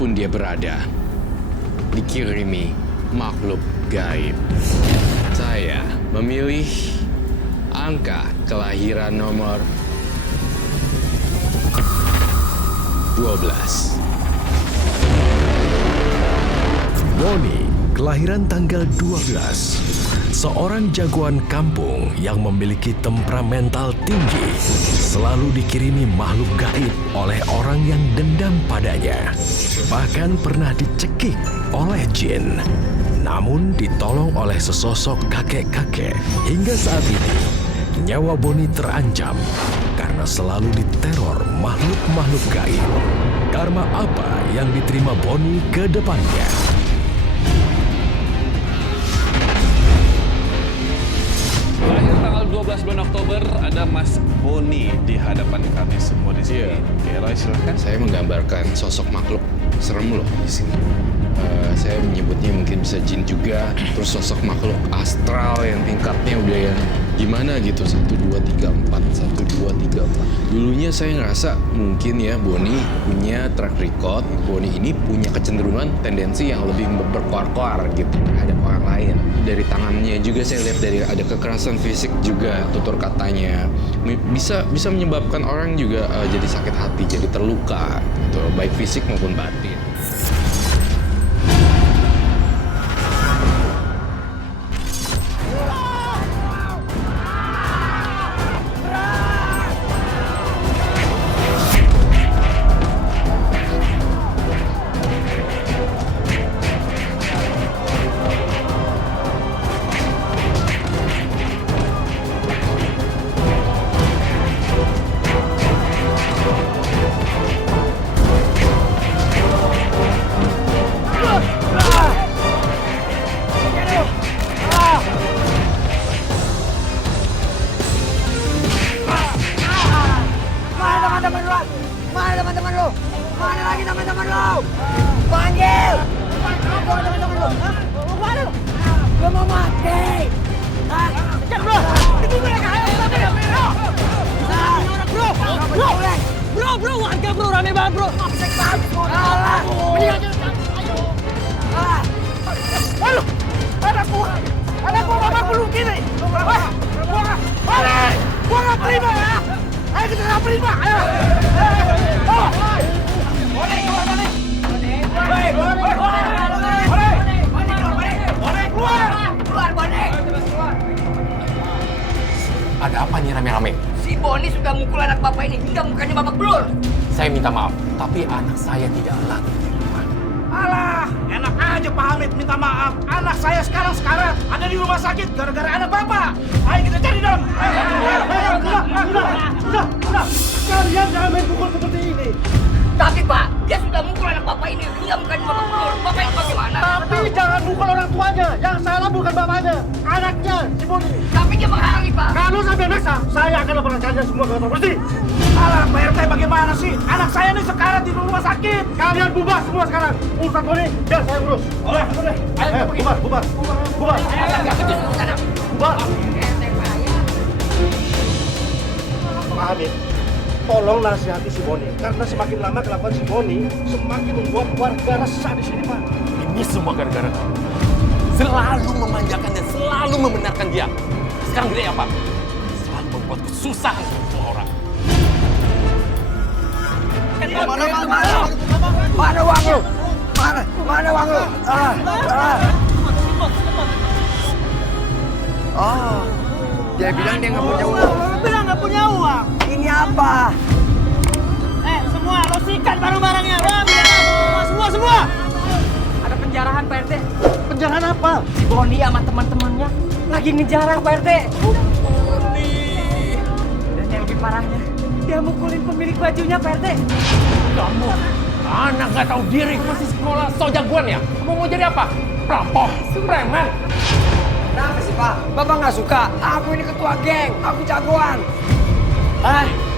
dimanapun dia berada, dikirimi makhluk gaib. Saya memilih angka kelahiran nomor 12. Boni, kelahiran tanggal 12. Seorang jagoan kampung yang memiliki temperamental tinggi, selalu dikirimi makhluk gaib oleh orang yang dendam padanya. Bahkan pernah dicekik oleh jin, namun ditolong oleh sesosok kakek-kakek. Hingga saat ini, nyawa Boni terancam karena selalu diteror makhluk-makhluk gaib. Karma apa yang diterima Boni ke depannya? Lahir tanggal 12 bulan Oktober, ada Mas Boni di hadapan kami semua di sini. Oke, Roy, silakan. Saya menggambarkan sosok makhluk serem loh di sini. Saya menyebutnya mungkin bisa jin juga, terus sosok makhluk astral yang tingkatnya udah yang gimana gitu, 1, 2, 3, 4, 1, 2, 3, 4. Dulunya saya ngerasa mungkin ya Boni punya track record, Boni ini punya kecenderungan tendensi yang lebih berkoar-koar gitu terhadap orang lain. Dari tangannya juga saya lihat dari ada kekerasan fisik juga, tutur katanya bisa menyebabkan orang juga jadi sakit hati, jadi terluka gitu, baik fisik maupun batin. Mana teman-teman lu? Mana lagi teman-teman lu? Panggil! Mana teman-teman lu? Mana lu? Gua mau mati! Kejar bro! Itu mereka! Bro, warga bro, rame banget bro! Apsek banget! Alah! Mendingan ayo! Aduh! Anak gua babak belum gini! Gua nggak terima ya! Ayo kita nggak terima! Ayo! Ada apa nih rame-rame? Si Boni sudah mukul anak bapak ini hingga mukanya babak belur. Saya minta maaf, tapi anak saya tidak lagi di rumah. Alah, enak aja Pak Hamid minta maaf. Anak saya sekarang ada di rumah sakit gara-gara anak bapak. Ayo kita cari dong. Udah. Kalian jangan main pukul seperti ini. Tapi Pak, dia sudah mukul anak bapak ini hingga mukanya babak belur. Bapak ini bagaimana? Tapi jangan pukul orang tuanya. Yang salah bukan bapaknya, anaknya si Boni. Tapi dia menghalangi Pak. Kalau sampai maksa, saya akan laporkan kalian semua ke kantor polisi. Alah, Pak RT bagaimana sih? Anak saya ini sekarang di rumah sakit. Kalian bubar semua sekarang. Urusan Boni, biar saya urus. Boleh. Ayo, bubar. Enggak betul sana. Bubar. Pak Hamid, tolong nasihati si Boni. Karena semakin lama kelakuan si Boni, semakin membuat warga resah di sini, Pak. Ini semua gara-gara kamu. Selalu memanjakan dan selalu membenarkan dia. Sekarang dia apa? Selalu membuat kesusahan untuk semua orang. Mana uang lu? Mana uang lu? Oh, dia bilang dia nggak punya uang. Bilang nggak punya uang. Ini apa? Semua lo sikat barang-barangnya. Semua. Ada penjarahan Pak RT. Penjarahan apa? Si Boni sama teman-temannya lagi ngejarah Pak RT. Boni. Dan yang lebih parahnya, dia mukulin pemilik bajunya Pak RT. Kamu anak nggak tahu diri, masih sekolah so jagoan ya? Kamu mau jadi apa? Perampok, preman. Kenapa sih Pak? Bapak nggak suka? Aku ini ketua geng, aku jagoan.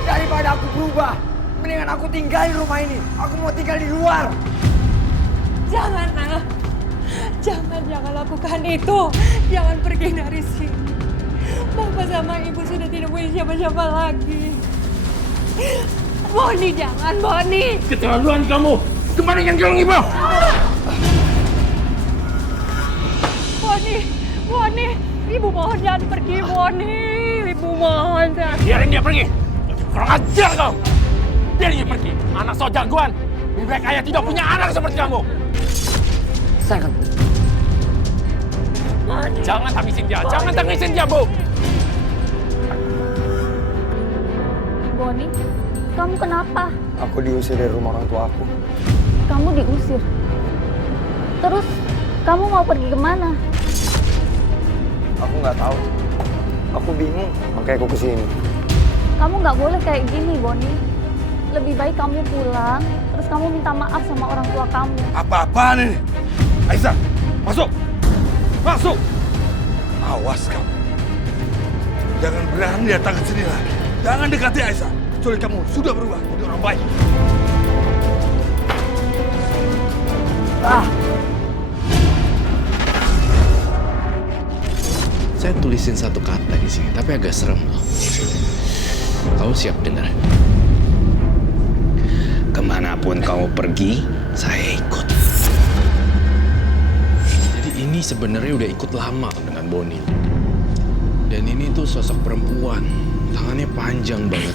Daripada aku berubah, mendingan aku tinggal di rumah ini. Aku mau tinggal di luar. Jangan, Nak. Jangan lakukan itu. Jangan pergi dari sini. Bapak sama Ibu sudah tidak punya siapa-siapa lagi. Boni, jangan, Boni. Keterlaluan kamu. Kembalikan kalung ibu. Boni, ibu mohon jangan pergi, Boni. Ibu mohon jangan. Biarin dia pergi. Kurang ajar kau. Biarin dia pergi. Anak so jagoan. Lebih baik ayah tidak punya anak seperti kamu. Saya akan. Jangan tangisin dia, Bu. Boni, kamu kenapa? Aku diusir dari rumah orang tua aku. Kamu diusir? Terus, kamu mau pergi kemana? Aku nggak tahu. Aku bingung, makanya aku kesini. Kamu nggak boleh kayak gini, Boni. Lebih baik kamu pulang, terus kamu minta maaf sama orang tua kamu. Apa-apaan ini? Aisyah, masuk. Masuk. Awas kamu. Jangan berani datang ke sini lagi. Jangan dekati Aisyah. Kecuali kamu sudah berubah jadi orang baik. Saya tulisin satu kata di sini, tapi agak serem loh. Kamu siap dengar? Kemanapun kamu pergi, saya ikut. Jadi ini sebenarnya udah ikut lama dengan Boni. Dan ini tuh sosok perempuan, tangannya panjang banget.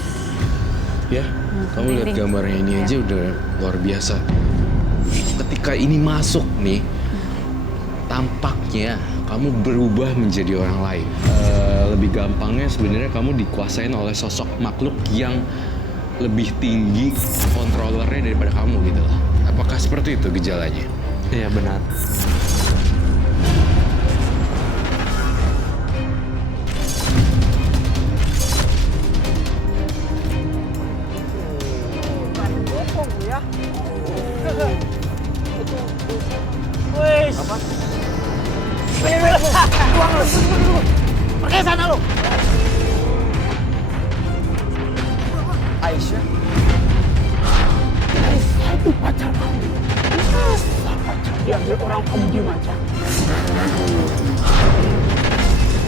Ya, kamu lihat gambarnya ini aja udah luar biasa. Ketika ini masuk nih, tampaknya kamu berubah menjadi orang lain. Lebih gampangnya sebenarnya kamu dikuasain oleh sosok makhluk yang lebih tinggi kontrolernya daripada kamu gitu loh. Apakah seperti itu gejalanya? Iya benar. Pergi sana lu. Aisyah. Aisyah itu pacar kamu. Masa pacar diambil orang kamu diem aja?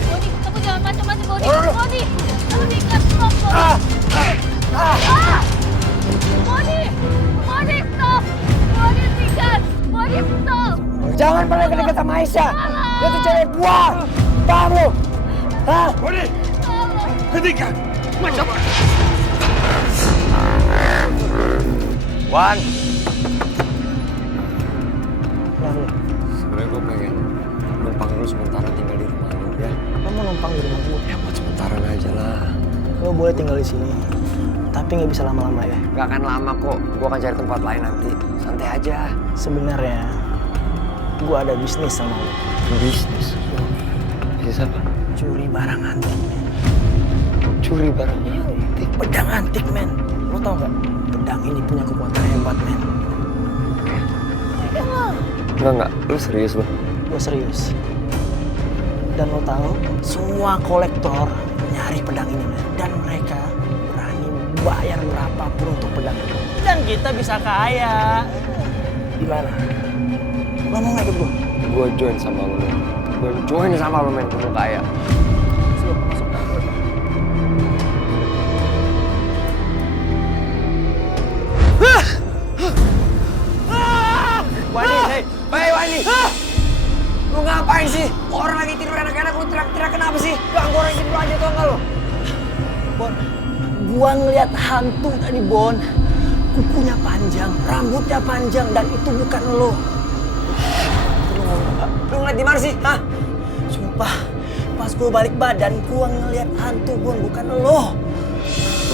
Boni, kamu jangan macam-macam, Boni. Boni, kan stop, Boni. Boni, stop. Boni, tinggal. Boni, stop. Jangan pernah dekat sama Aisyah. Dia tuh cewek gua. Paham lu? Hah? Boni, hentikan. Macam mana? Wan. Sebenarnya gue pengen numpang lu sementara tinggal di rumah lu ya. Kamu numpang di rumah gua? Ya buat sementara aja lah. Lo boleh tinggal di sini, tapi nggak bisa lama-lama ya. Gak akan lama kok. Gue akan cari tempat lain nanti. Santai aja. Sebenarnya, gua ada bisnis sama lo. Bisnis. Bisnis apa? Curi barang antik. Curi barang antik. Pedang antik, men. Lo tau nggak? Pedang ini punya kekuatan hebat, men. Enggak. Lu serius lu? Gue serius. Dan lo tahu, semua kolektor nyari pedang ini, men. Dan mereka berani bayar berapapun untuk pedang ini. Dan kita bisa kaya. Gimana? Lo mau nggak ikut gue? Gue join sama lu. Gue join sama lu, men. Gue mau kaya. Masuk. Wani, hei Wani. Lu ngapain sih? Orang lagi tidur enak-enak lu teriak-teriak kenapa sih? Ganggu orang tidur aja tau gak lu? Bon, gua ngeliat hantu tadi, Bon. Kukunya panjang, rambutnya panjang, dan itu bukan lo. Lu ngeliat di mana sih? Hah? Sumpah, pas gua balik badan, gua ngeliat hantu, Bon, bukan lo.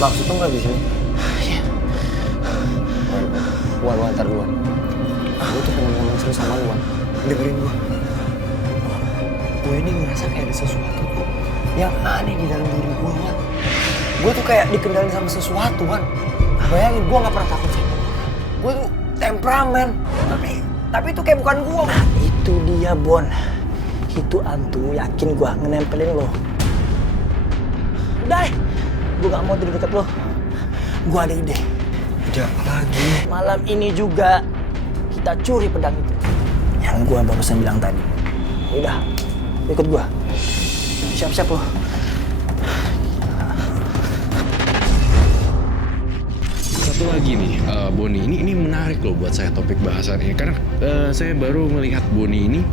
Maksud lu nggak di sini? Iya. Wan, ntar dulu. Gue tuh pengen ngomong serius sama lu, Wan. Dengerin gue. Gue ini ngerasa kayak ada sesuatu kok. Yang aneh di dalam diri gue, Wan. Gue tuh kayak dikendalin sama sesuatu, Wan. Bayangin, gue gak pernah takut sama orang. Gue tuh temperamen. Tapi itu kayak bukan gue. Nah, itu dia, Bon. Itu hantu, yakin gua ngenempelin lo. Udah, gue gak mau tidur deket lo. Gue ada ide. Ide apa lagi? Malam ini juga kita curi pedang itu. Yang gua barusan bilang tadi. Udah, ikut gua. Siap-siap lo. satu lagi nih, Boni. Ini menarik loh buat saya topik bahasan ini. Karena saya baru melihat Boni ini,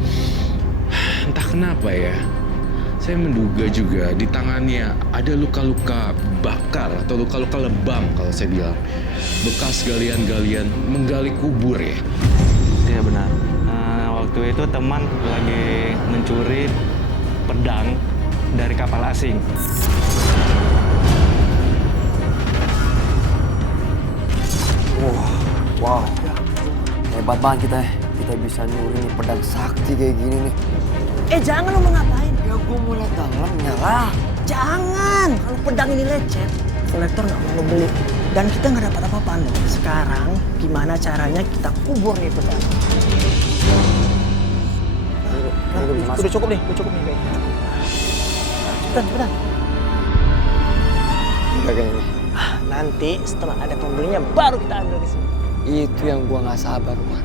entah kenapa ya, saya menduga juga di tangannya ada luka-luka bakar atau luka-luka lebam kalau saya bilang. Bekas galian-galian menggali kubur ya. Iya benar. Waktu itu teman lagi mencuri pedang dari kapal asing. Wow, hebat banget kita ya. Kita bisa nyuri nih pedang sakti kayak gini nih. Jangan, lu mau ngapain? Ya gue mau lihat dalamnya lah. Jangan, kalau pedang ini lecet, kolektor nggak mau beli. Dan kita nggak dapat apa-apaan loh. Sekarang gimana caranya kita kubur nih pedang? Udah cukup nih kayaknya. Cepetan. Kayaknya nih. Nanti setelah ada pembelinya baru kita ambil di sini. Itu yang gua nggak sabar, man.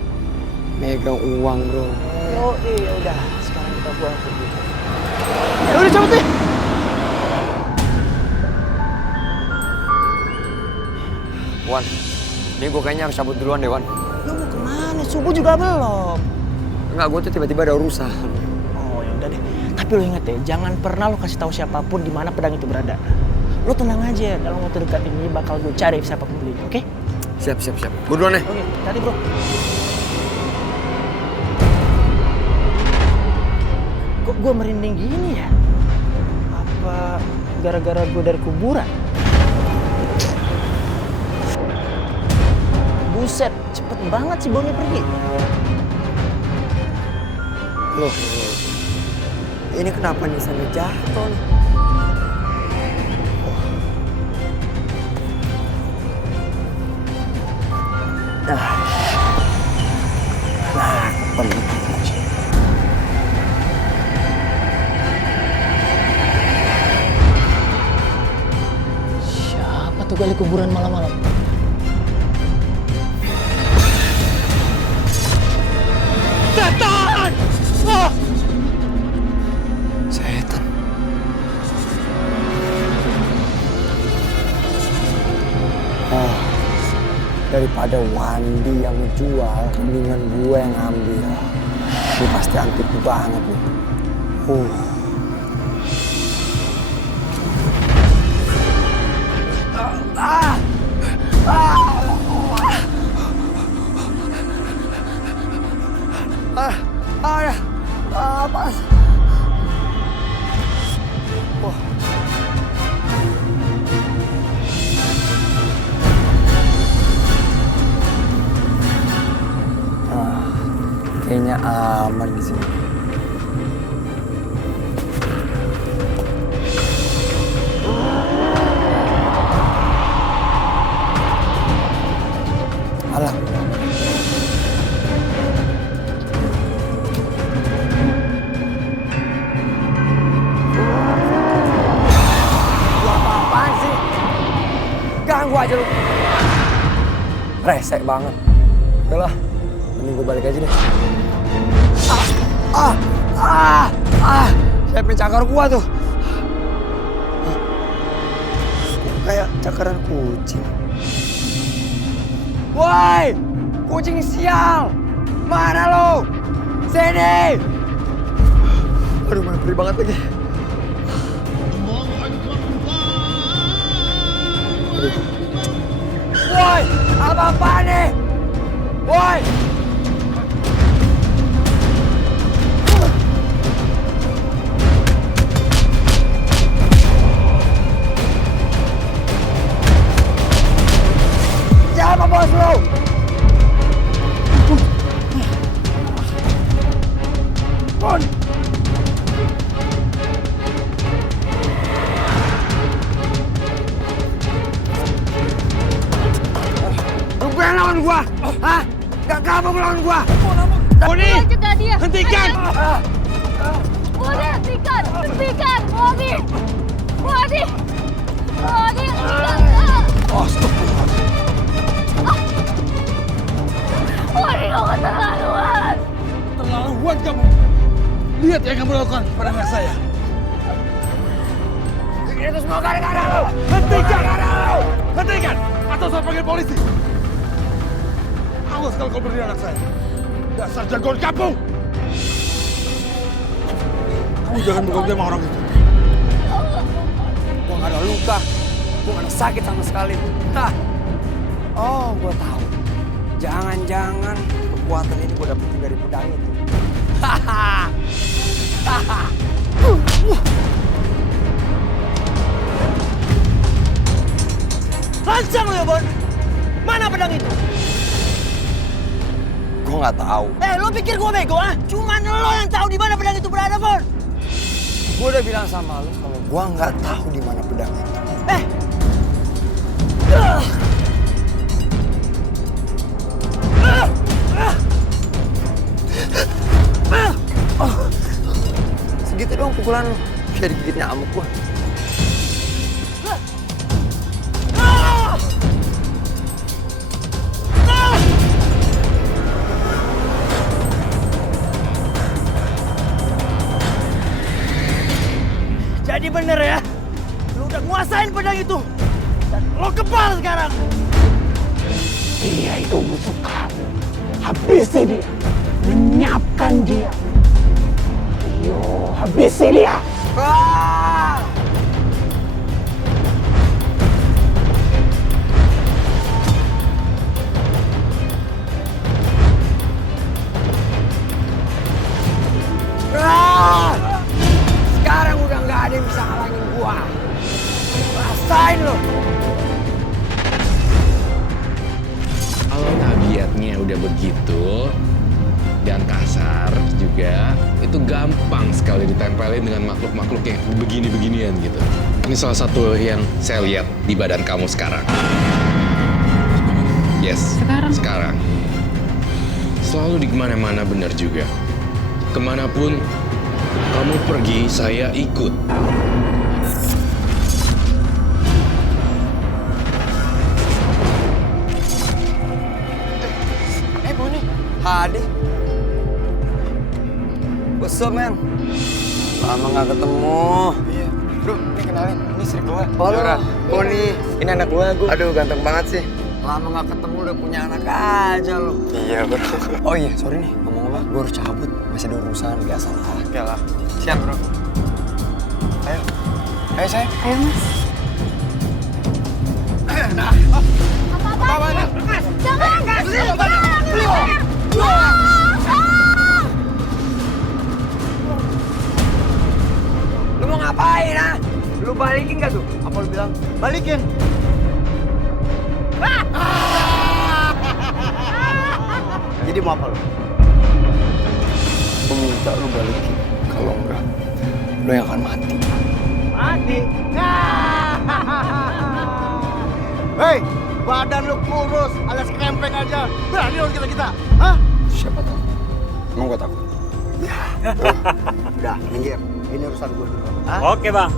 Megang uang, bro. Oh iya udah, sekarang kita buang pergi. Ya udah cepet deh. Wan, ini gua kayaknya harus cabut duluan deh, Wan. Lu mau kemana? Subuh juga belum. Enggak, gua tuh tiba-tiba ada urusan. Oh ya udah deh. Tapi lu inget deh, jangan pernah lu kasih tahu siapapun di mana pedang itu berada. Lu tenang aja, dalam waktu dekat ini bakal gue cari siapa pembelinya, oke? Siap. Gua duluan ya. Oke, tadi bro. Kok gue merinding gini ya? Apa gara-gara gue dari kuburan? Buset, cepet banget sih Boni pergi. Loh, ini kenapa nisannya jatuh nih? Siapa tuh gali kuburan malam-malam? Setan! Setan. Daripada Wandi yang ngejual, mendingan gue yang ngambil. Ini pasti antik banget nih. Apa? Kayaknya aman di sini. Alah. Lu apa-apaan sih? Ganggu aja lu. Resek banget. Udah lah, mending gue balik aja deh. Siapa cakar gua tuh? Kayak cakaran kucing. Woi, kucing sial! Mana lo? Sini! Aduh, mana perih banget lagi. Aduh. Woi, apa-apaan nih? Woi! Siapa bos lo? Bon! Lu berani lawan gua? Hah? Gak kabur lawan gua? Boni! Hentikan! Boni, hentikan! Hentikan! Boni! Boni! Boni, hentikan! Astagfirullah. Boni, kamu keterlaluan! Terlaluan kamu. Lihat yang kamu lakukan pada anak saya. Itu semua gara-gara lo. Hentikan! Hentikan! Atau saya panggil polisi. Awas kalau kau berdiri anak saya. Dasar jagoan kampung. Kamu jangan bekerja sama orang itu. Gua nggak ada luka, gua nggak ada sakit sama sekali. Hah? Oh, gua tahu. Jangan-jangan kekuatan ini gua dapetin dari pedang itu. Haha. Haha. Lancang lo ya, Bon. Mana pedang itu? Gua nggak tahu. Lo pikir gue bego, ah? Cuman lo yang tahu di mana pedang itu berada, Bon. Gua udah bilang sama lu kalau gua nggak tahu di mana pedang itu. Segitu doang pukulan lu. Kayak digigit nyamuk gua. Jadi bener ya, lu udah nguasain pedang itu. Dan lo kebal sekarang. Dia itu musuh kamu. Habisi dia. Lenyapkan dia. Ayo, habisi dia. Sekarang udah nggak ada yang bisa ngalangin gua. Rasain lo. Kalau tabiatnya udah begitu dan kasar juga, itu gampang sekali ditempelin dengan makhluk-makhluk yang begini-beginian gitu. Ini salah satu yang saya lihat di badan kamu sekarang. Yes, sekarang. Selalu di kemana-mana benar juga. Kemanapun kamu pergi, saya ikut. Boni. Hadi. What's up, man? Lama nggak ketemu. Iya. Bro, ini kenalin. Ini istri gua. Halo. Boni. Ini anak gua. Aduh, ganteng banget sih. Lama nggak ketemu udah punya anak aja lo. Iya, bro. Oh iya, sorry nih. Ngomong-ngomong, gua harus cabut. Masih ada urusan, biasa lah. Oke lah. Siap, bro. Ayo. Ayo, sayang. Ayo, Mas. Nah. Apa-apa? Jangan! Lu mau ngapain, ah? Lu balikin gak tuh? Apa lu bilang? Balikin. Jadi mau apa lu? Gua minta lu balikin. Kalau enggak, lu yang akan mati. Mati. Hei, badan lu kurus, alias krempeng aja. Berani lawan kita? Hah? Siapa tahu? Emang gua takut. Udah, minggir. Ini urusan gua dulu. Oke, Bang.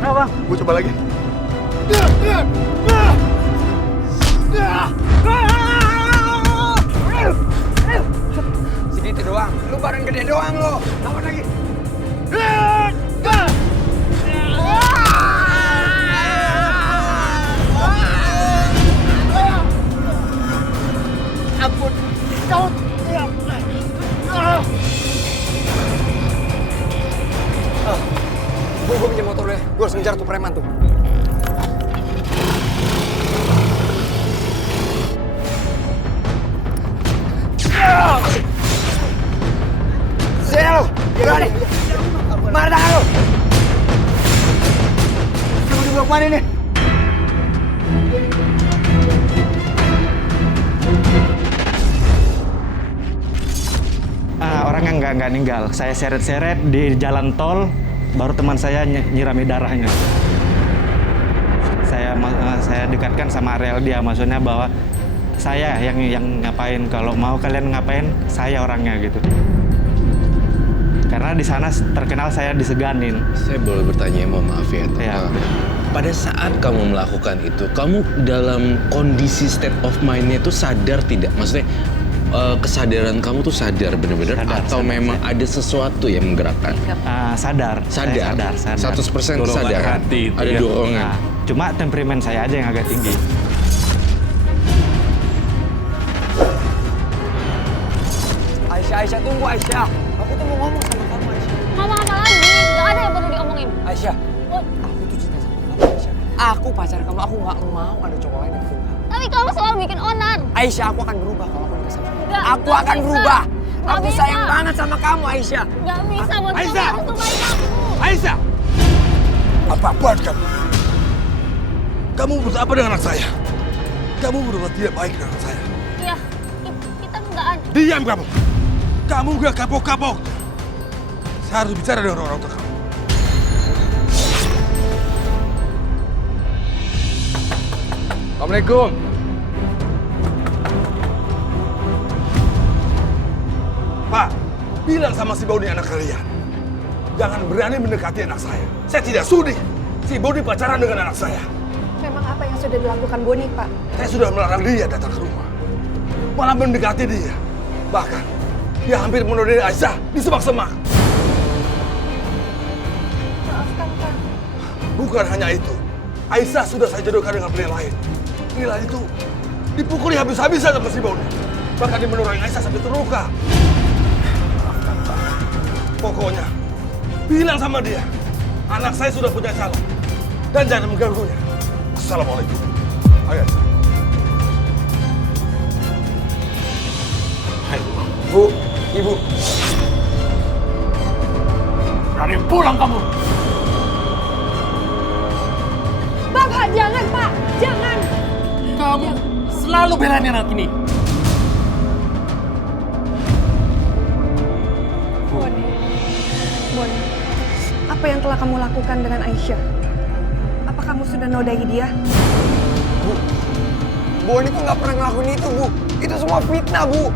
Kenapa? Gua coba lagi. Segitu doang. Lu badan gede doang lo. Lawan lagi. Ampun. Kau. Gua pinjam motor deh. Gua harus ngejar tuh preman tuh. Sel, berani. Mana tangan lu? Kamu dibawa kemana nih? Orangnya nggak ninggal. Saya seret-seret di jalan tol, baru teman saya nyirami darahnya. Saya dekatkan sama Ariel dia, maksudnya bahwa saya yang ngapain. Kalau mau kalian ngapain, saya orangnya gitu. Karena di sana terkenal saya diseganin. Saya boleh bertanya, mohon maaf ya. Ya. Pada saat kamu melakukan itu, kamu dalam kondisi state of mind-nya itu sadar tidak? Maksudnya, kesadaran kamu tuh sadar bener-bener atau memang ada sesuatu yang menggerakkan? Sadar. Sadar. Sadar. 100% Dorongan sadar. hati itu Ada ya. dorongan. Nah, cuma temperamen saya aja yang agak tinggi. Aisyah, tunggu Aisyah. Aku tuh mau ngomong sama kamu Aisyah. Ngomong apa lagi? Gak ada yang perlu diomongin. Aisyah, aku tuh cinta sama kamu Aisyah. Aku pacar kamu, aku nggak mau ada cowok lain yang kamu. Tapi kamu selalu bikin onar. Aisyah, aku akan berubah kalau aku nikah sama kamu. Aku Nggak akan bisa. berubah. Nggak Aku bisa. sayang banget sama kamu Aisyah. Gak bisa, Bon. Kamu Aisyah! harus tumpahin aku. Aisyah! Apa buat kamu? Kamu berbuat apa dengan anak saya? Kamu berbuat tidak baik dengan anak saya. Iya, kita nggak ada. Diam kamu! Kamu gak kapok-kapok. Saya harus bicara dengan orang tua kamu. Assalamualaikum. Pak, bilang sama si Boni anak kalian. Jangan berani mendekati anak saya. Saya tidak sudi. Si Boni pacaran dengan anak saya. Memang apa yang sudah dilakukan Boni, Pak? Saya sudah melarang dia datang ke rumah. Malah mendekati dia. Bahkan, dia hampir menodai Aisyah di semak-semak. Maafkan, Pak. Bukan hanya itu. Aisyah sudah saya jodohkan dengan pria lain. Pria itu dipukuli habis-habisan sama si Boni. Bahkan dia mendorong Aisyah sampai terluka. Maafkan, Pak. Pokoknya, bilang sama dia, anak saya sudah punya calon. Dan jangan mengganggunya. Assalamualaikum. Ayo, Aisyah. Bu, Ibu. Berani pulang kamu. Bapak, jangan, Pak. Jangan. Kamu selalu belain anak ini. Boni. Boni. Apa yang telah kamu lakukan dengan Aisyah? Apa kamu sudah nodai dia? Bu, Boni tuh nggak pernah ngelakuin itu, Bu. Itu semua fitnah, Bu.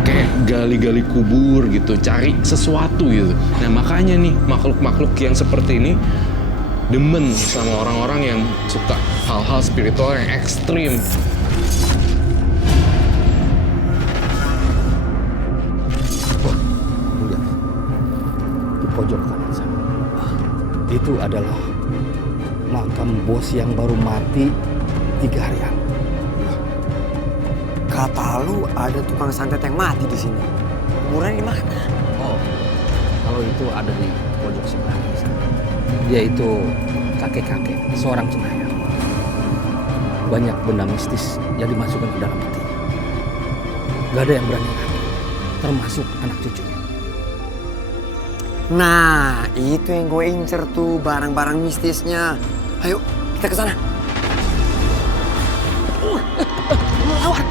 Kayak gali-gali kubur gitu, cari sesuatu gitu. Nah makanya nih makhluk-makhluk yang seperti ini demen sama orang-orang yang suka hal-hal spiritual yang ekstrim. Lihat, di pojok kanan sana. Itu adalah makam bos yang baru mati 3 harian. Kata lu ada tukang santet yang mati di sini. Kuburan di mana? Oh, kalau itu ada di pojok sebelah di sana. Dia itu kakek-kakek seorang cenayang. Banyak benda mistis yang dimasukkan ke dalam peti. Gak ada yang berani lagi, termasuk anak cucunya. Nah, itu yang gue incer tuh, barang-barang mistisnya. Ayo, kita ke sana. Lawan.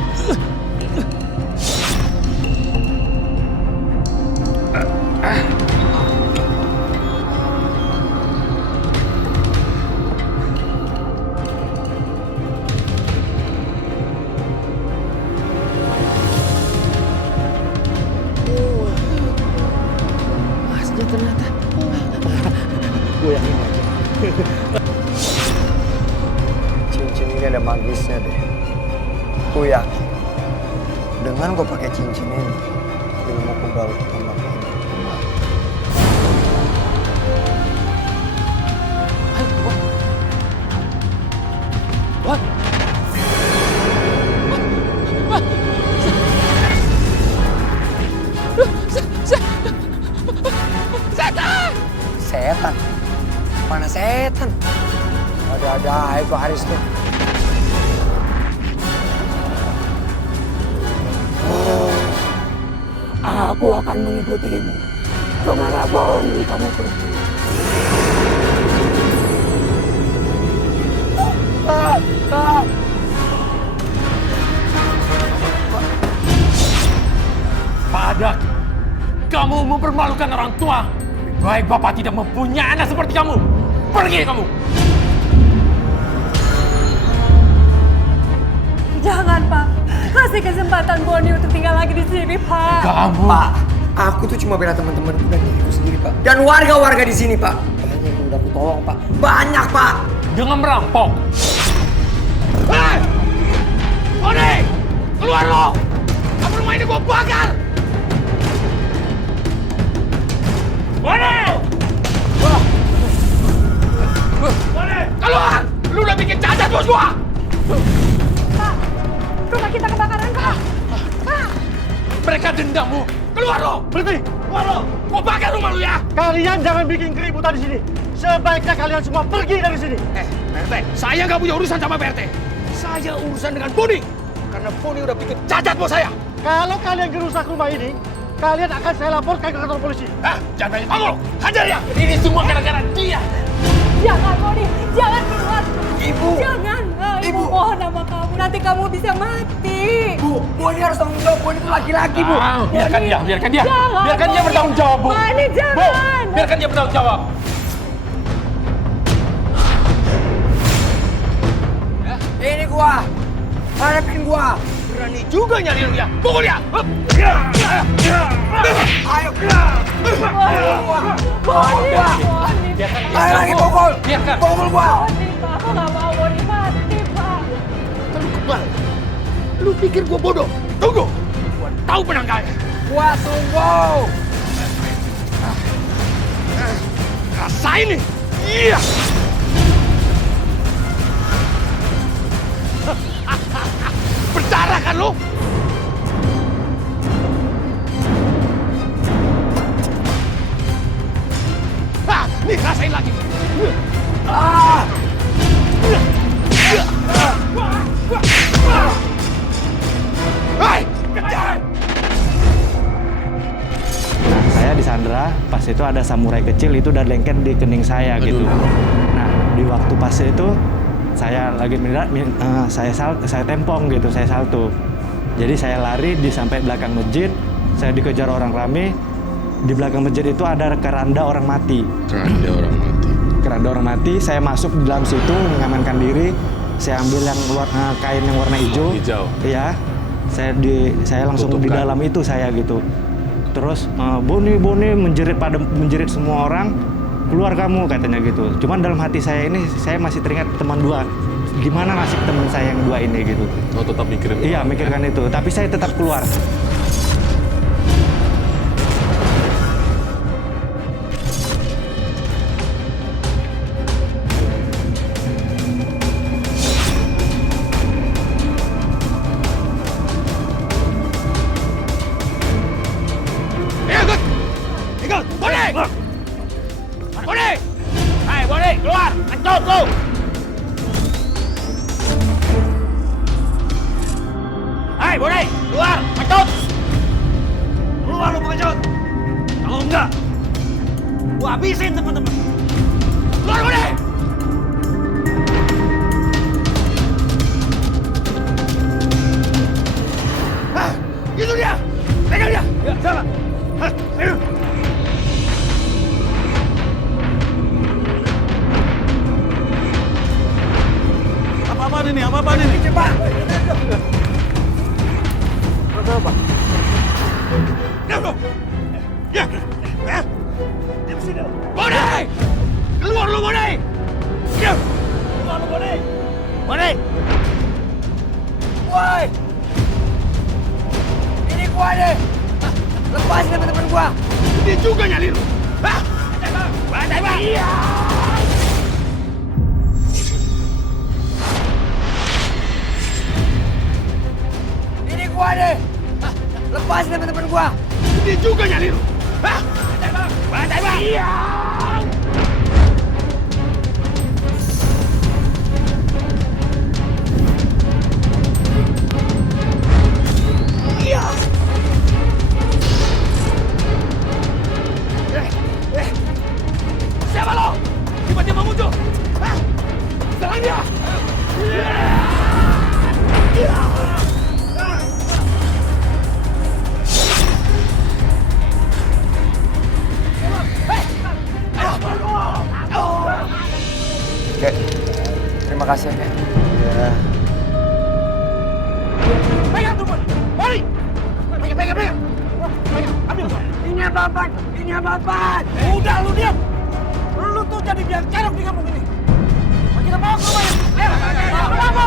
Masnya ternyata. Gue yakin aja. Cincin ini ada magisnya deh. Gue yakin. Dengan gue pakai cincin ini, ilmu kebal tambah banyak. What? Setan! Setan? Mana setan? Ada-ada itu Haris tuh. Aku akan mengikutimu kemanapun kamu pergi. Padak, kamu mempermalukan orang tua. Lebih baik Bapak tidak mempunyai anak seperti kamu. Pergi kamu! Jangan, Pak. Kasih kesempatan Boni untuk tinggal lagi di sini, Pak. Kamu! Pak, aku tuh cuma bela teman-temanku dan diriku sendiri, Pak. Dan warga-warga di sini, Pak. Banyak yang udah aku tolong, Pak. Banyak, Pak. Dengan merampok. Hei! Boni! Keluar lo! Kamu rumah ini gua bakar! Boni! Boni! Keluar! Lu udah bikin cacat bos gua! Pak, rumah kita kebakaran, Pak. Pak! Mereka dendam, Bu. Keluar lo! Berhenti! Keluar lo! Gua bakar rumah lu ya! Kalian jangan bikin keributan di sini. Sebaiknya kalian semua pergi dari sini. PRT, saya nggak punya urusan sama PRT. Saya urusan dengan Boni. Karena Boni udah bikin cacat bos saya. Kalau kalian gerusak rumah ini, kalian akan saya laporkan ke kantor polisi. Jangan banyak ngomong. Hajar ya! Ini semua gara-gara dia. Jangan, Boni. Jangan keluar. Ibu. Jangan. Ibu mohon sama kamu. Nanti kamu bisa mati. Bu, Boni harus tanggung jawab. Boni itu laki-laki, Bu. Biarkan dia. Jangan, Biarkan dia Boni. bertanggung jawab, Bu. Boni, jangan. Bu, biarkan dia bertanggung jawab. Ini gua. Hadapin gua. Berani juga nyari lu ya. Pukul dia. Ayo. Boni. Ayo lagi pukul. Biarkan. Pukul gua. Boni, Pak. Aku nggak mau Boni mati, Pak. Lu kebal. Lu pikir gua bodoh? Tunggu. Gua tahu penangkalnya. Gua sungguh. Rasain nih. Iya. Berdarah kan lu? Hah, nih rasain lagi. Hai, kejar! Saya disandra, pas itu ada samurai kecil itu udah lengket di kening saya gitu. Nah, di waktu pas itu saya lagi saya tempong gitu, saya salto. Jadi saya lari di sampai belakang masjid, saya dikejar orang rame. Di belakang masjid itu ada keranda orang mati. Keranda orang mati, saya masuk di dalam situ mengamankan diri. Saya ambil yang kain yang warna hijau. Iya. Saya langsung di dalam itu saya gitu. Terus Boni menjerit semua orang, keluar kamu katanya gitu. Cuman dalam hati saya ini saya masih teringat teman dua. Gimana nasib teman saya yang dua ini gitu. Oh, tetap mikirin. Iya, mikirkan itu. Tapi saya tetap keluar. Ikut! Boni! Boni! Hai, Boni, keluar! Kecut lu! Hai, Boni, keluar! Kecut! Keluar lu pengecut! Kalau enggak, gua habisin teman-teman! Keluar, Boni! Hah, itu dia! Pegang dia! Ya, sana! Hah, ayo! Apa-apaan ini? Cepat. Apa? Diam lu! Ya! Ya! Diam sini! Boni! Keluar lu, Boni! Diam! Keluar lu, Boni! Boni! Woi. Ini gua deh. Lepasin teman-teman gua. Dia juga nyali lu! Hah? Bantai, Bang! Iya! Ini gua deh. Lepasin teman-teman gua. Dia juga nyali lu! Hah? Bantai, Bang! Iya! Iya! Siapa lo? Tiba-tiba muncul! Hah? Serang dia! Kek, terima kasih ya, Kek. Ya. Pegang tuh, Boni! Pegang! Pegang! Ambil! Ini apa-apaan? Ini apa-apaan? Udah, lu diam! Lu tuh jadi biang kerok di kampung ini! Kita bawa ke rumah ya! Ayo! Bawa!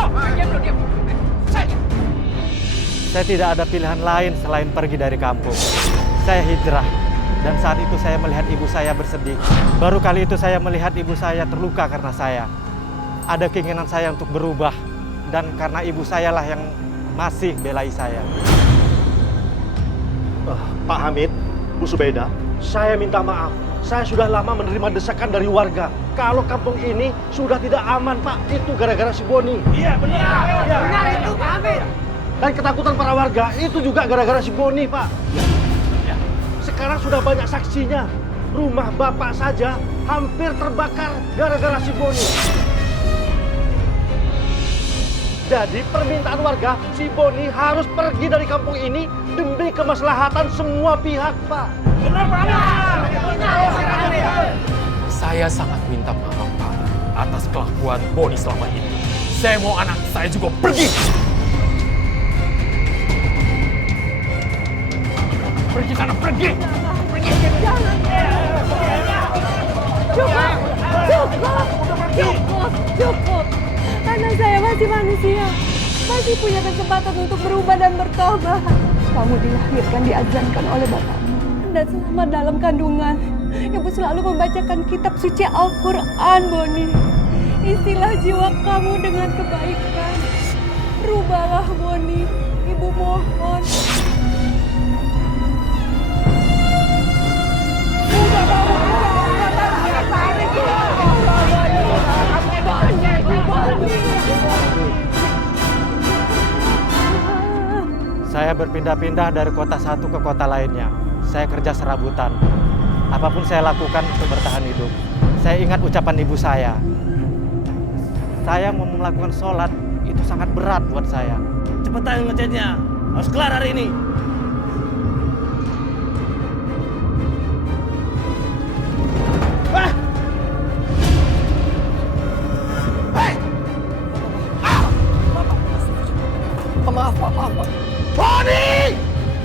Saya tidak ada pilihan lain selain pergi dari kampung. Saya hijrah, dan saat itu saya melihat ibu saya bersedih. Baru kali itu saya melihat ibu saya terluka karena saya. Ada keinginan saya untuk berubah, dan karena ibu saya lah yang masih belai saya. Pak Hamid, Bu Subeda, saya minta maaf. Saya sudah lama menerima desakan dari warga. Kalau kampung ini sudah tidak aman, Pak. Itu gara-gara si Boni. Iya, benar. Ya, benar itu, Pak Hamid. Dan ketakutan para warga itu juga gara-gara si Boni, Pak. Ya. Sekarang sudah banyak saksinya. Rumah Bapak saja hampir terbakar gara-gara si Boni. Jadi permintaan warga, si Boni harus pergi dari kampung ini demi kemaslahatan semua pihak, Pak. Benar, Pak. Saya sangat minta maaf, Pak, atas kelakuan Boni selama ini. Saya mau anak saya juga pergi. Pergi sana, pergi. Jangan. Cukup. Anak saya masih manusia. Masih punya kesempatan untuk berubah dan bertobat. Kamu dilahirkan, diajarkan oleh bapakmu. Dan selama dalam kandungan, Ibu selalu membacakan kitab suci Al-Quran, Boni. Isilah jiwa kamu dengan kebaikan. Rubahlah, Boni. Ibu mohon. Saya berpindah-pindah dari kota satu ke kota lainnya. Saya kerja serabutan. Apapun saya lakukan untuk bertahan hidup. Saya ingat ucapan ibu saya. Saya mau melakukan sholat, itu sangat berat buat saya. Cepetan ngechatnya. Harus kelar hari ini. Maaf. Boni!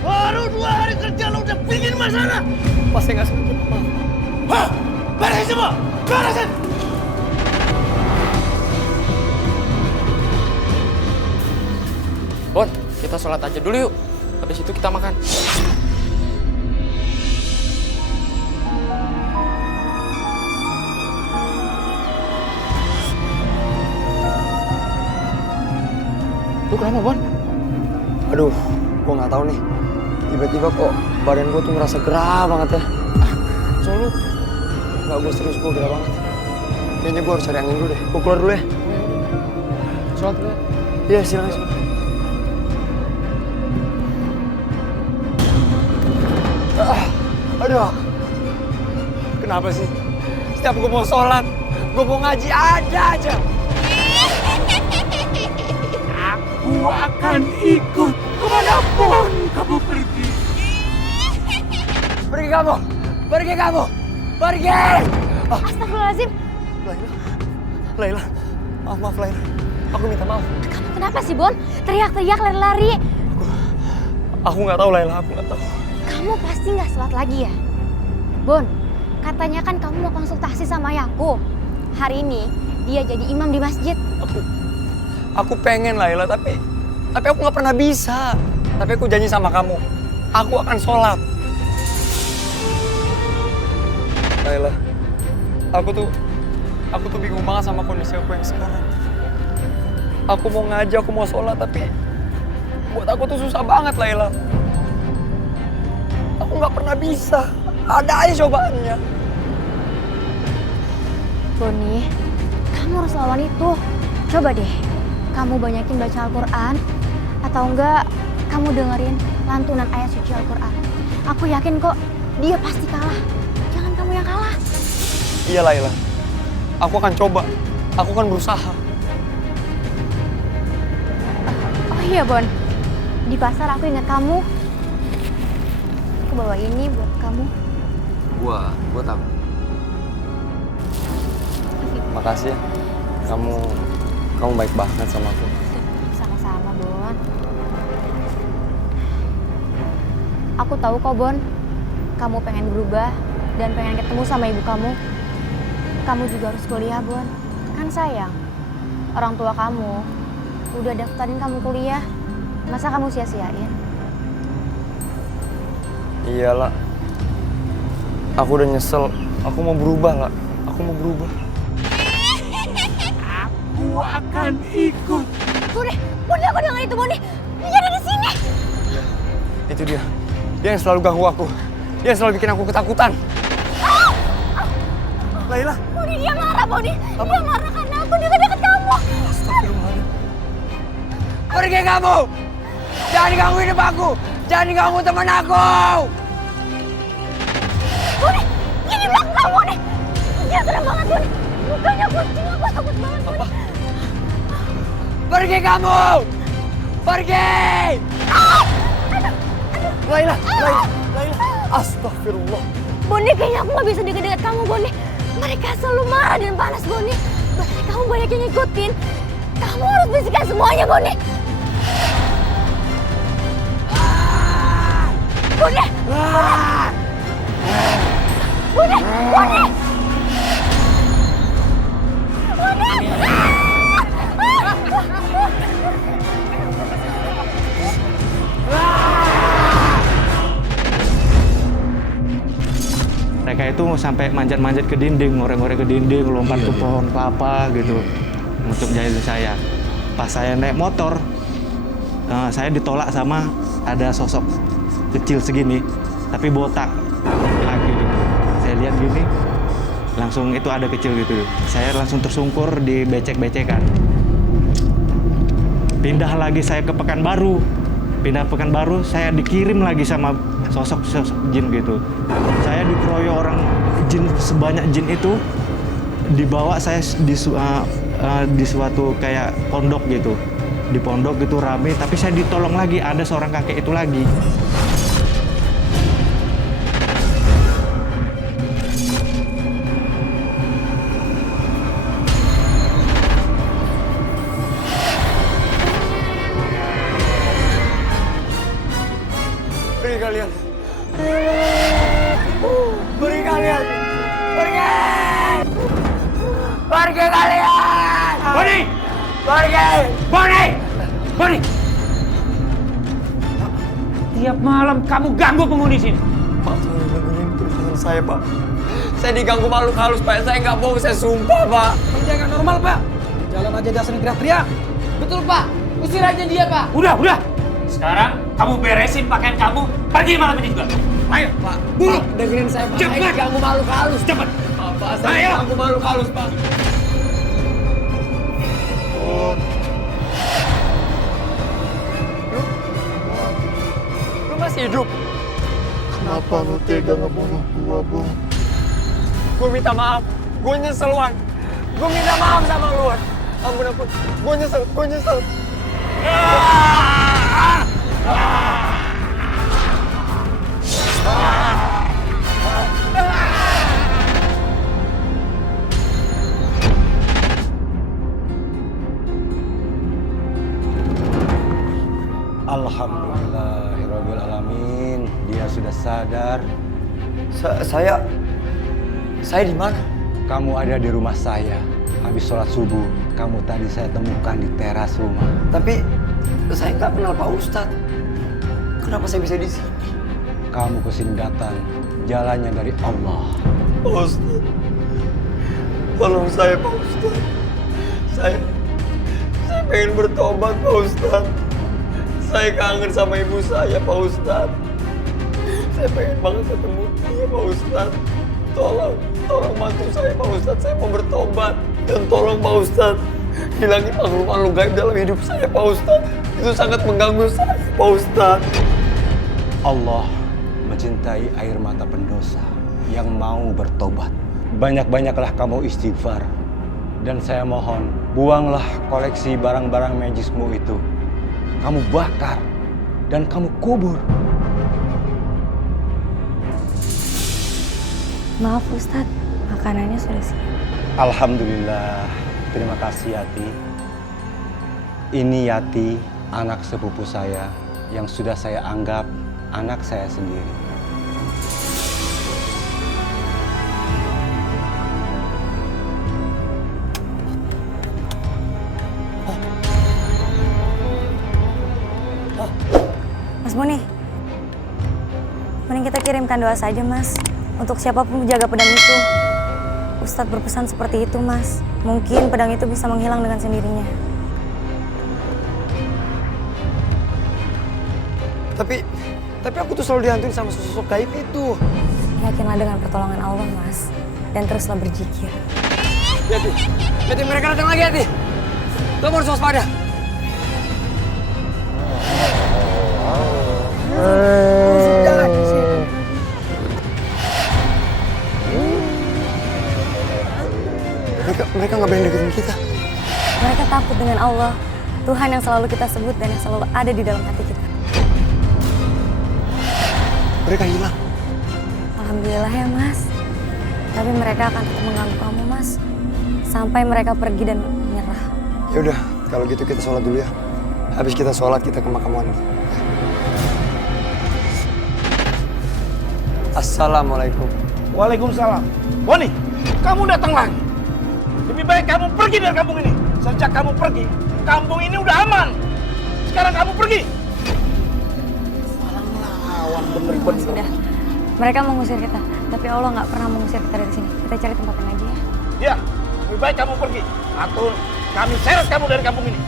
Baru 2 hari kerja lo udah bikin masalah. Pas saya nggak sengaja, maaf. Hah? Beresin semua! Beresin! Bon, kita sholat aja dulu yuk. Habis itu kita makan. Lu kenapa, Bon? Aduh, gua nggak tahu nih. Tiba-tiba kok badan gua tuh ngerasa gerah banget ya. Soalnya lu? Nggak, gua serius, gua gerah banget. Kayaknya gua harus cari angin dulu deh. Gua keluar dulu ya. Sholat dulu ya? Iya, silakan. Aduh, kenapa sih? Setiap gue mau sholat, gue mau ngaji ada aja. Aku akan ikut kemanapun kamu pergi. Pergi kamu! Pergi! Astagfirullahaladzim. Laila, maaf Laila. Aku minta maaf. Kamu kenapa sih, Bon? Teriak-teriak, lari-lari. Aku nggak tahu Laila, aku nggak tahu. Kamu pasti nggak sholat lagi ya? Bon, katanya kan kamu mau konsultasi sama Yakub. Hari ini dia jadi imam di masjid. Aku pengen Laila, tapi aku nggak pernah bisa. Tapi aku janji sama kamu, aku akan sholat. Laila, aku tuh bingung banget sama kondisi aku yang sekarang. Aku mau ngaji, aku mau sholat, tapi buat aku tuh susah banget Laila. Aku nggak pernah bisa. Ada aja cobaannya. Boni, kamu harus lawan itu. Coba deh, kamu banyakin baca Al-Quran. Atau enggak, kamu dengerin lantunan ayat suci Al-Quran. Aku yakin kok, dia pasti kalah. Jangan kamu yang kalah. Iya Laila, aku akan coba. Aku akan berusaha. Oh iya Bon, di pasar aku ingat kamu. Aku bawa ini buat kamu. Buat aku. Makasih ya. Kamu baik banget sama aku. Sama-sama, Bon. Aku tahu kok, Bon. Kamu pengen berubah dan pengen ketemu sama ibu kamu. Kamu juga harus kuliah, Bon. Kan sayang, orang tua kamu udah daftarin kamu kuliah. Masa kamu sia-siain? Iyalah. Aku udah nyesel. Aku mau berubah, nggak? Aku mau berubah. Aku akan ikut. Boni, aku dengar itu, Boni. Dia ada di sini. Itu dia. Dia yang selalu ganggu aku. Dia yang selalu bikin aku ketakutan. Laila. Boni, dia marah, Boni. Dia marah karena aku dekat-dekat kamu. Astagfirullahaladzim. Pergi kamu! Jangan ganggu hidup aku! Jangan ganggu teman aku! Boni, dia di belakang kamu, Boni. Dia serem banget, Boni. Mukanya kucing, aku takut banget, Boni. Pergi kamu! Pergi! Laila, Laila. Astagfirullah. Boni, kayaknya aku nggak bisa deket-deket kamu, Boni. Mereka selalu marah dan panas, Boni. Bahkan kamu banyak yang ngikutin. Kamu harus bisikan semuanya, Boni. Boni! Boni! Boni! Mereka itu sampai manjat-manjat ke dinding, ngorek-ngorek ke dinding, lompat ke pohon kelapa gitu untuk jahilin saya. Pas saya naik motor, saya ditolak sama ada sosok kecil segini, tapi botak lagi gitu. Saya lihat gini, langsung itu ada kecil gitu. Saya langsung tersungkur di becek-becekan. Pindah lagi saya ke Pekanbaru. Pindah Pekanbaru, saya dikirim lagi sama sosok jin gitu. Saya dikeroyok orang jin, sebanyak jin itu dibawa saya di suatu kayak pondok gitu. Di pondok gitu rame, tapi saya ditolong lagi, ada seorang kakek itu lagi. Pergi kalian. Pergi kalian. Pergi. Pergi kalian. Boni! Pergi. Boni! Boni! Tiap malam kamu ganggu penghuni sini. Pak, tolong dengerin perkataan saya, Pak. Saya diganggu makhluk halus, Pak. Saya nggak bohong, saya sumpah, Pak. Dia nggak normal, Pak. Jalan aja dasar teriak-teriak. Betul, Pak. Usir aja dia, Pak. Udah. Sekarang kamu beresin pakaian kamu. Pergi malam ini juga. Ayo, Pak. Pak, dengerin saya, Pak. Cepat. Saya diganggu makhluk halus. Cepat. Pak, saya diganggu makhluk halus, Pak. Lu masih hidup? Kenapa lu tega ngebunuh gua, Bung? Gue minta maaf. Gue nyesel, Wan. Gue minta maaf sama lu, Wan. Ampun. Gue nyesel. Alhamdulillahirrabbilalamin. Dia sudah sadar. Saya di mana? Kamu ada di rumah saya. Habis sholat subuh, kamu tadi saya temukan di teras rumah. Tapi saya nggak kenal Pak Ustadz. Kenapa saya bisa di sini? Kamu kesini datang, jalannya dari Allah. Pak Ustadz, tolong saya, Pak Ustadz. Saya pengen bertobat, Pak Ustadz. Saya kangen sama ibu saya, Pak Ustadz. Saya pengen banget ketemu dia, Pak Ustadz. Tolong bantu saya, Pak Ustadz. Saya mau bertobat. Dan tolong, Pak Ustadz, hilangin makhluk-makhluk gaib dalam hidup saya, Pak Ustadz. Itu sangat mengganggu saya, Pak Ustadz. Allah mencintai air mata pendosa yang mau bertobat. Banyak-banyaklah kamu istighfar. Dan saya mohon, buanglah koleksi barang-barang majismu itu. Kamu bakar dan kamu kubur. Maaf Ustadz, makanannya sudah siap. Alhamdulillah, terima kasih Yati. Ini Yati, anak sepupu saya yang sudah saya anggap anak saya sendiri. Mas Boni, mending kita kirimkan doa saja, Mas. Untuk siapapun menjaga pedang itu. Ustadz berpesan seperti itu, Mas. Mungkin pedang itu bisa menghilang dengan sendirinya. Tapi aku tuh selalu dihantuin sama sosok gaib itu. Yakinlah dengan pertolongan Allah, Mas. Dan teruslah berzikir. Yati, mereka datang lagi, Yati. Kamu harus waspada. Mereka nggak berani deketin kita. Mereka takut dengan Allah, Tuhan yang selalu kita sebut dan yang selalu ada di dalam hati kita. Mereka hilang. Alhamdulillah ya, Mas. Tapi mereka akan tetap mengganggu kamu, Mas. Sampai mereka pergi dan menyerah. Ya udah, kalau gitu kita sholat dulu ya. Habis kita sholat, kita ke makam Wandi. Assalamualaikum. Waalaikumsalam. Boni, kamu datang lagi. Lebih baik kamu pergi dari kampung ini. Sejak kamu pergi, kampung ini udah aman. Sekarang kamu pergi. Lawan bener-bener. Sudah. Mereka mengusir kita, tapi Allah nggak pernah mengusir kita dari sini. Kita cari tempat yang aja ya. Ya, lebih baik kamu pergi. Atau kami seret kamu dari kampung ini.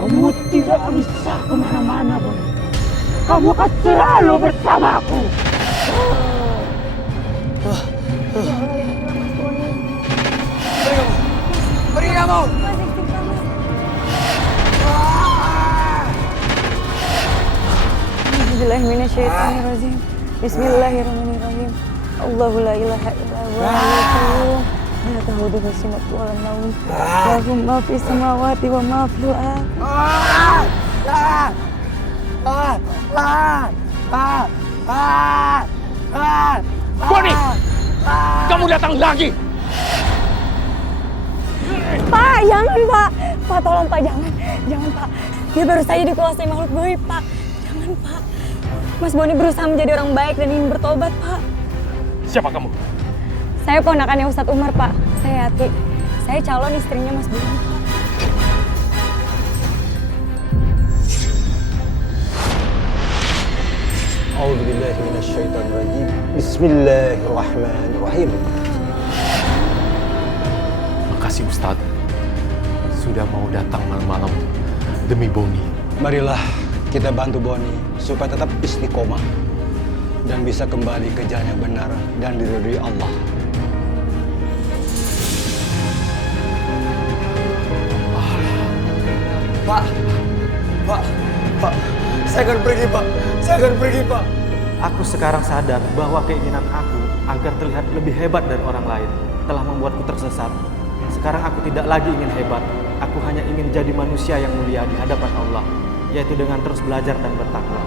Kamu tidak bisa kemana-mana, Boni. Kamu akan selalu bersamaku. Pergi kamu! Bismillahirrahmanirrahim. Bismillahirrahmanirrahim. Allahu la ilaha illa huwa. La ta'khudhuhu sinatun wa la nawm. Lahu ma fis samawati wa ma fil ardh. Boni! Kamu datang lagi! Pak, jangan Pak. Pak, tolong Pak, jangan. Jangan Pak. Dia baru saja dikuasai makhluk gaib Pak. Jangan Pak. Mas Boni berusaha menjadi orang baik dan ingin bertobat Pak. Siapa kamu? Saya ponakannya Ustadz Umar Pak. Saya Yati. Saya calon istrinya Mas Boni. A'udzubillahi minasyaitonirrajim. Bismillahirrahmanirrahim. Makasih Ustadz, sudah mau datang malam-malam demi Boni. Marilah kita bantu Boni supaya tetap istiqomah dan bisa kembali ke jalan yang benar dan diridhoi Allah. Pak, saya akan pergi, Pak. Saya akan pergi, Pak. Aku sekarang sadar bahwa keinginan aku agar terlihat lebih hebat dari orang lain telah membuatku tersesat. Sekarang aku tidak lagi ingin hebat. Aku hanya ingin jadi manusia yang mulia di hadapan Allah, yaitu dengan terus belajar dan bertakwa.